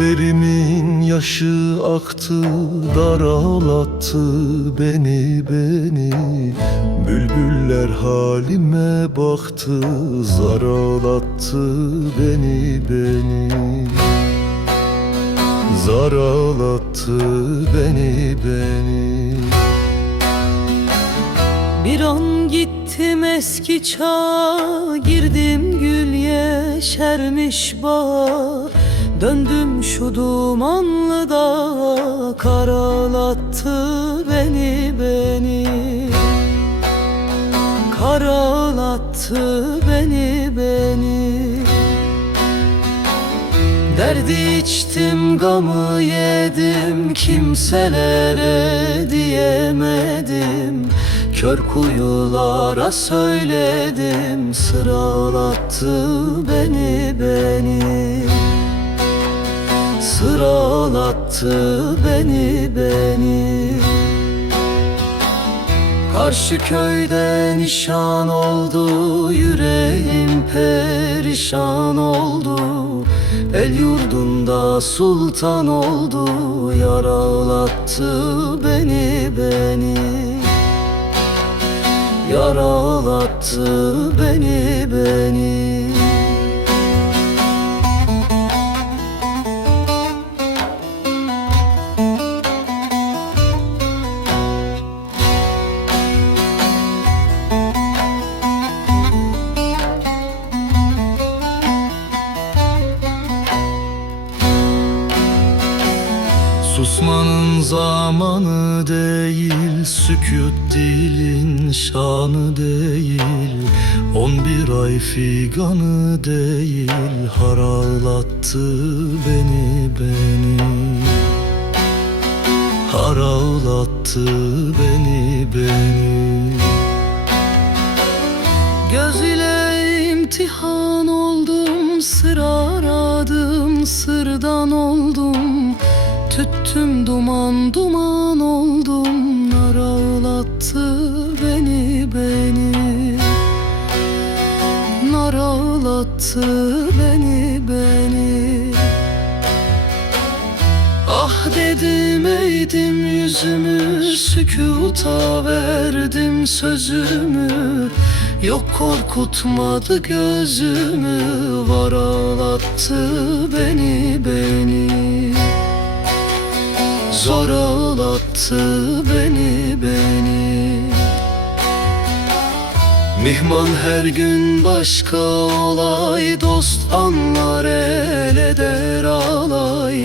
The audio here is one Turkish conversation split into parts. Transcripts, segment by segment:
Gözlerimin yaşı aktı daralattı beni beni. Bülbüller halime baktı zaralattı beni beni. Zaralattı beni beni. Bir an gittim eski çağa Girdim gül yeşermiş bağ Döndüm şu dumanlı dağa Karalattı beni beni. Karalattı beni beni. Derdi içtim gamı yedim Kimselere diyemedim. Kör kuyulara söyledim Sıralattı beni beni Sıralattı beni beni. Karşı köyde nişan oldu Yüreğim perişan oldu. El yurdunda sultan oldu Yaralattı beni beni. Yaralattı beni beni Susmanın zamanı değil Sükut dilin şanı değil. On bir ay figanı değil Haralattı beni beni. Haralattı beni beni. Göz ile imtihan oldum Sır aradım sırdan oldum Tüttüm duman duman oldum. Nar ağlattı beni beni. Nar ağlattı beni beni. Ah dedim eğdim yüzümü Sükuta verdim sözümü. Yok korkutmadı gözümü Var ağlattı beni beni Zor ağlattı beni beni. Mihman her gün başka olay Dost anlar el eder alay.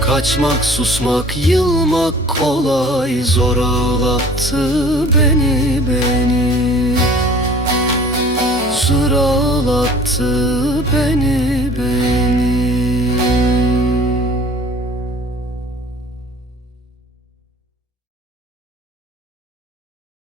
Kaçmak susmak yılmak kolay Zor ağlattı beni beni. Zor ağlattı